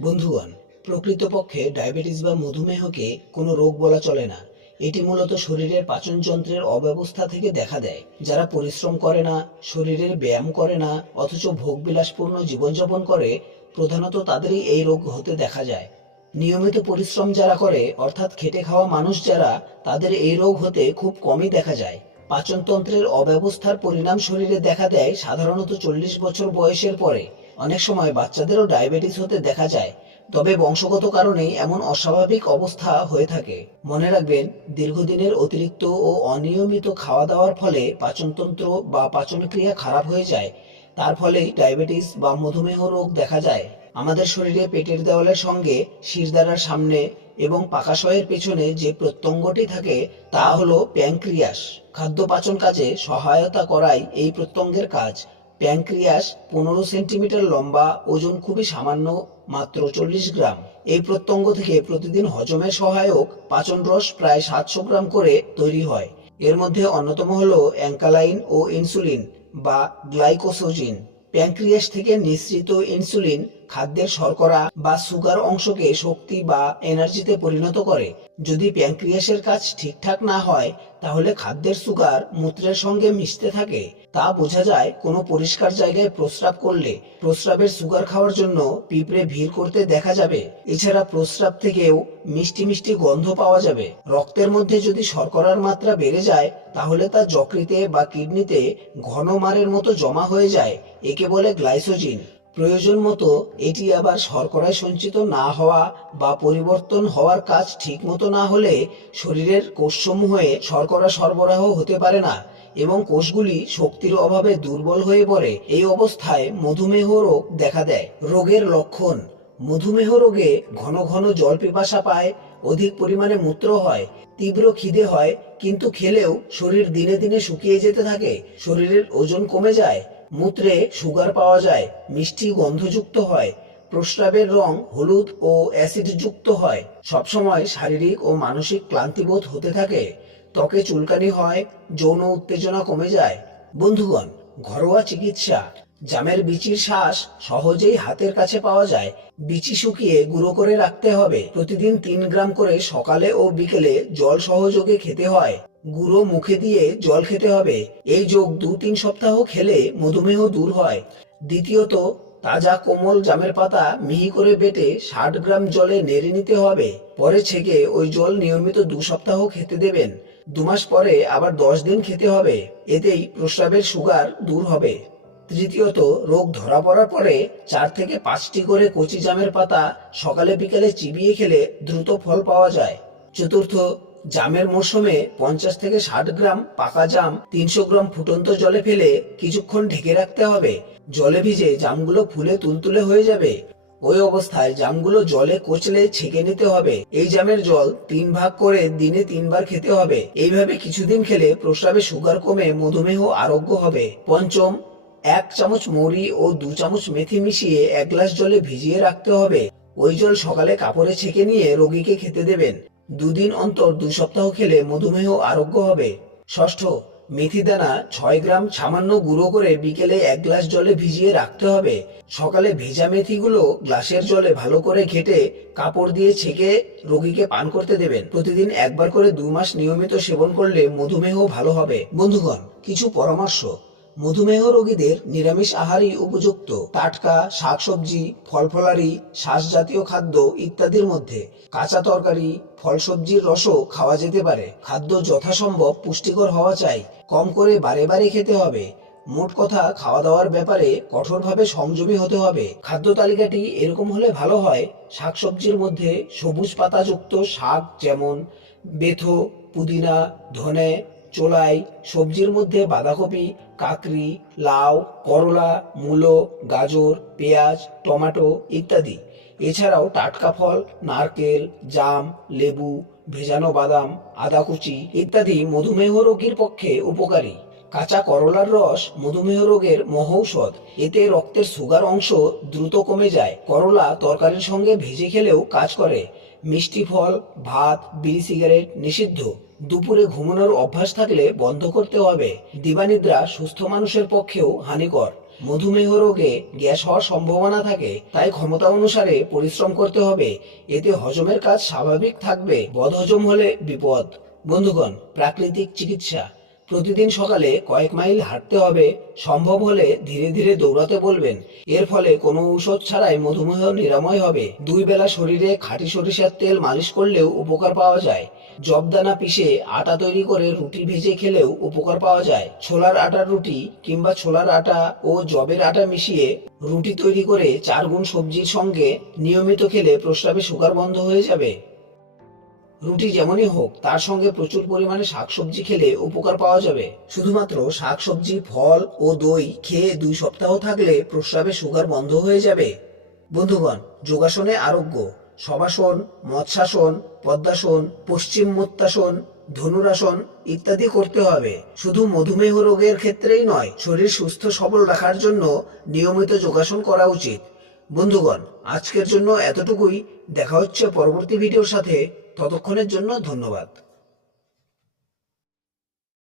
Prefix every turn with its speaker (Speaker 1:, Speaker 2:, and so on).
Speaker 1: বন্ধুগণ, প্রকৃতপক্ষে ডায়াবেটিস বা মধুমেহকে কোনো রোগ বলা চলে না। এটি মূলত শরীরের পাচনযন্ত্রের অব্যবস্থা থেকে দেখা দেয়। যারা পরিশ্রম করে না, শরীরের ব্যায়াম করে না, অথচ ভোগবিলাসপূর্ণ জীবনযাপন করে, প্রধানত তাদেরই এই রোগ হতে দেখা যায়। নিয়মিত পরিশ্রম যারা করে, অর্থাৎ খেটে খাওয়া মানুষ যারা, তাদের এই রোগ হতে খুব কমই দেখা যায়। পাচনতন্ত্রের অব্যবস্থার পরিণাম শরীরে দেখা দেয় সাধারণত চল্লিশ বছর বয়সের পরে। অনেক সময় বাচ্চাদেরও ডায়াবেটিস হতে দেখা যায়, তবে বংশগত কারণেই এমন অস্বাভাবিক অবস্থা হয়ে থাকে। মনে রাখবেন, দীর্ঘদিনের অতিরিক্ত ও অনিয়মিত খাওয়া দাওয়ার ফলে পাচনতন্ত্র বা পাচনক্রিয়া খারাপ হয়ে যায়। তার ফলেই ডায়াবেটিস বা মধুমেহ রোগ দেখা যায়। আমাদের শরীরে পেটের দেওয়ালের সঙ্গে শিরদাঁড়ার সামনে এবং পাকাশয়ের পেছনে যে প্রত্যঙ্গটি থাকে, তা হলো প্যাংক্রিয়াস খাদ্য পাচন কাজে সহায়তা করাই এই প্রত্যঙ্গের কাজ। প্যাংক্রিয়াস পনেরো সেন্টিমিটার লম্বা, ওজন খুবই সামান্য, মাত্র চল্লিশ গ্রাম। এই প্রত্যঙ্গ থেকে প্রতিদিন হজমের সহায়ক পাচন রস প্রায় সাতশো গ্রাম করে তৈরি হয়। এর মধ্যে অন্যতম হল অ্যাঙ্কালাইন ও ইনসুলিন বা গ্লাইকোসোজিন। প্যাঙ্ক্রিয়াস থেকে নিঃসৃত ইনসুলিন খাদ্যের শর্করা বা সুগার অংশকে শক্তি বা এনার্জিতে পরিণত করে। যদি প্যাংক্রিয়াসের কাজ ঠিকঠাক না হয়, তাহলে খাদ্যের সুগার মূত্রের সঙ্গে মিশতে থাকে। তা বোঝা যায় কোনো পরিষ্কার জায়গায় প্রস্রাব করলে। প্রস্রাবের সুগার খাওয়ার জন্য পিঁপড়ে ভিড় করতে দেখা যাবে। এছাড়া প্রস্রাব থেকেও মিষ্টি মিষ্টি গন্ধ পাওয়া যাবে। রক্তের মধ্যে যদি শর্করার মাত্রা বেড়ে যায়, তাহলে তা যকৃতে বা কিডনিতে ঘন মারের মতো জমা হয়ে যায়। একে বলে গ্লাইসোজিন। প্রয়োজন মতো এটি আবার শর্করায় সঞ্চিত না হওয়া বা পরিবর্তন হওয়ার কাজ ঠিক মতো না হলে শরীরের কোষসমূহে শর্করা সরবরাহ হতে পারে না এবং কোষগুলি শক্তির অভাবে দুর্বল হয়ে পড়ে। এই অবস্থায় মধুমেহ রোগ দেখা দেয়। রোগের লক্ষণ। মধুমেহ রোগে ঘন ঘন জল পিপাসা পায়, অধিক পরিমাণে মূত্র হয়, তীব্র খিদে হয়, কিন্তু খেলেও শরীর দিনে দিনে শুকিয়ে যেতে থাকে। শরীরের ওজন কমে যায় মূত্রে সুগার পাওয়া যায়, মিষ্টি গন্ধযুক্ত হয়, প্রস্রাবের রং হলুদ ও অ্যাসিড যুক্ত হয়। সবসময় শারীরিক ও মানসিক ক্লান্তিবোধ হতে থাকে, ত্বকে চুলকানি হয়, যৌন উত্তেজনা কমে যায়। বন্ধুগণ, ঘরোয়া চিকিৎসা। জামের বিচির শ্বাস সহজেই হাতের কাছে পাওয়া যায়, বিচি শুকিয়ে গুঁড়ো করে রাখতে হবে। প্রতিদিন তিন গ্রাম করে সকালে ও বিকেলে জল সহযোগে খেতে হয়। গুঁড়ো মুখে দিয়ে জল খেতে হবে। এই যোগ দু তিন সপ্তাহ খেলে মধুমেহ দূর হয়। দ্বিতীয়ত, তাজা কোমল জামের পাতা মিহি করে বেটে ষাট গ্রাম জলে নেড়ে নিতে হবে। পরে ছেঁকে ওই জল নিয়মিত দু সপ্তাহ খেতে দেবেন। দু মাস পরে আবার দশ দিন খেতে হবে। এতেই প্রস্রাবের সুগার দূর হবে। তৃতীয়ত, রোগ ধরা পড়ার পরে চার থেকে পাঁচটি করে কচি জামের পাতা সকালে বিকালে চিবিয়ে খেলে দ্রুত ফল পাওয়া যায়। চতুর্থ জামের মরশুমে পঞ্চাশ থেকে ষাট গ্রাম পাকা জাম তিনশো গ্রাম ফুটন্ত জলে ফেলে কিছুক্ষণ ঢেকে রাখতে হবে। জলে ভিজে জামগুলো ফুলে তুলতুলে হয়ে যাবে। ওই অবস্থায় জামগুলো জলে কচলে ছেঁকে নিতে হবে। এই জামের জল তিন ভাগ করে দিনে তিনবার খেতে হবে। এইভাবে কিছুদিন খেলে প্রস্রাবে সুগার কমে মধুমেহ আরোগ্য হবে। পঞ্চম, এক চামচ মৌরি ও দু চামচ মেথি মিশিয়ে এক গ্লাস জলে ভিজিয়ে রাখতে হবে। ওই জল সকালে কাপড়ে ছেঁকে নিয়ে রোগীকে খেতে দেবেন। দুদিন অন্তর দুই সপ্তাহ খেলে মধুমেহ আরোগ্য হবে। ষষ্ঠ, মেথি দানা ছয় গ্রাম সামান্য গুঁড়ো করে বিকেলে এক গ্লাস জলে ভিজিয়ে রাখতে হবে। সকালে ভেজা মেথিগুলো গ্লাসের জলে ভালো করে ঘেটে কাপড় দিয়ে ছেঁকে রোগীকে পান করতে দেবেন। প্রতিদিন একবার করে দু মাস নিয়মিত সেবন করলে মধুমেহ ভালো হবে। বন্ধুগণ, কিছু পরামর্শ। মধুমেহ রোগীদের নিরামিষ আহারই উপযুক্ত। টাটকা, শাকসবজি, ফলফলারি শ্বাস জাতীয় খাদ্য ইত্যাদির মধ্যে কাঁচা তরকারি, ফলসবজির রসও খাওয়া যেতে পারে। খাদ্য যথাসম্ভব পুষ্টিকর হওয়া চাই। কম করে বারে বারে খেতে হবে। মোট কথা খাওয়া দাওয়ার ব্যাপারে কঠোরভাবে সংযমী হতে হবে। খাদ্য তালিকাটি এরকম হলে ভালো হয়, শাকসবজির মধ্যে সবুজ পাতাযুক্ত শাক যেমন বেথো, পুদিনা, ধনে চোলাই সবজির মধ্যে বাঁধাকপি কাকরি লাউ, করলা, মূলো, গাজর, পেঁয়াজ, টমেটো ইত্যাদি। এছাড়াও টাটকা ফল, নারকেল, জাম, লেবু, ভেজানো বাদাম আদা কুচি ইত্যাদি মধুমেহ রোগীর পক্ষে উপকারী। কাঁচা করলার রস মধুমেহ রোগের মহৌষধ এতে রক্তের সুগার অংশ দ্রুত কমে যায়। করলা তরকারির সঙ্গে ভেজে খেলেও কাজ করে। মিষ্টি ফল, ভাত, বিড়ি, সিগারেট নিষিদ্ধ। দুপুরে ঘুমানোর অভ্যাস থাকলে বন্ধ করতে হবে। দিবানিদ্রা সুস্থ মানুষের পক্ষেও হানিকর। মধুমেহ রোগে গ্যাস হওয়ার সম্ভাবনা থাকে, তাই ক্ষমতা অনুসারে পরিশ্রম করতে হবে। এতে হজমের কাজ স্বাভাবিক থাকবে, বদহজম হলে বিপদ। বন্ধুগণ, প্রাকৃতিক চিকিৎসা। প্রতিদিন সকালে কয়েক মাইল হাঁটতে হবে, সম্ভব হলে ধীরে ধীরে দৌড়াতে বলবেন। এর ফলে কোনো ঔষধ ছাড়াই মধুমেহ নিরাময় হবে। দুই বেলা শরীরে খাঁটি সরিষার তেল মালিশ করলেও উপকার পাওয়া যায়। জবদানা পিষে আটা তৈরি করে রুটি ভেজে খেলেও উপকার পাওয়া যায়। ছোলার আটার রুটি কিংবা ছোলার আটা ও জবের আটা মিশিয়ে রুটি তৈরি করে চার গুণ সবজির সঙ্গে নিয়মিত খেলে প্রস্রাবে সুগার বন্ধ হয়ে যাবে। রুটি যেমনই হোক, তার সঙ্গে প্রচুর পরিমাণে শাকসবজি খেলে উপকার পাওয়া যাবে। শুধুমাত্র শাকসবজি, ফল ও দই খেয়ে দুই সপ্তাহ থাকলে প্রস্রাবে সুগার বন্ধ হয়ে যাবে। বন্ধুগণ, যোগাসনে আরোগ্য। সবাসন মৎস্যাসন, পদ্মাসন, পশ্চিম মোত্তাসন, ধনুরাসন ইত্যাদি করতে হবে। শুধু মধুমেহ রোগের ক্ষেত্রেই নয়, শরীর সুস্থ সবল রাখার জন্য নিয়মিত যোগাসন করা উচিত। বন্ধুগণ, আজকের জন্য এতটুকুই। দেখা হচ্ছে পরবর্তী ভিডিওর সাথে। ততক্ষণের জন্য ধন্যবাদ